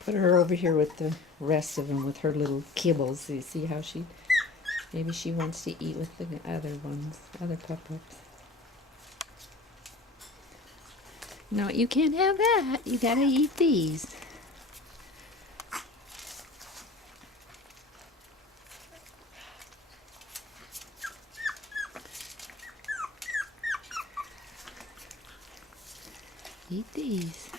put her over here with the rest of them with her little kibbles. So you see how maybe she wants to eat with the other ones, other pup-ups. No, you can't have that. You gotta eat these. Eat these.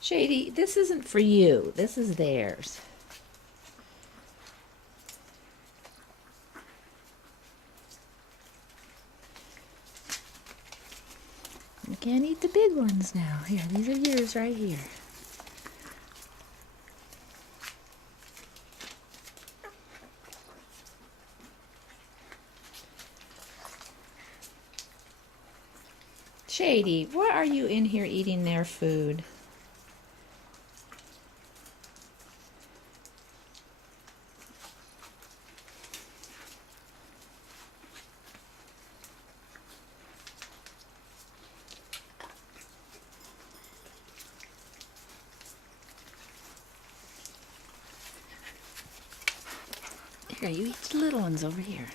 Shady, this isn't for you. This is theirs. You can't eat the big ones now. Here, these are yours right here. Shady, why are you in here eating their food? Here, you eat the little ones over here.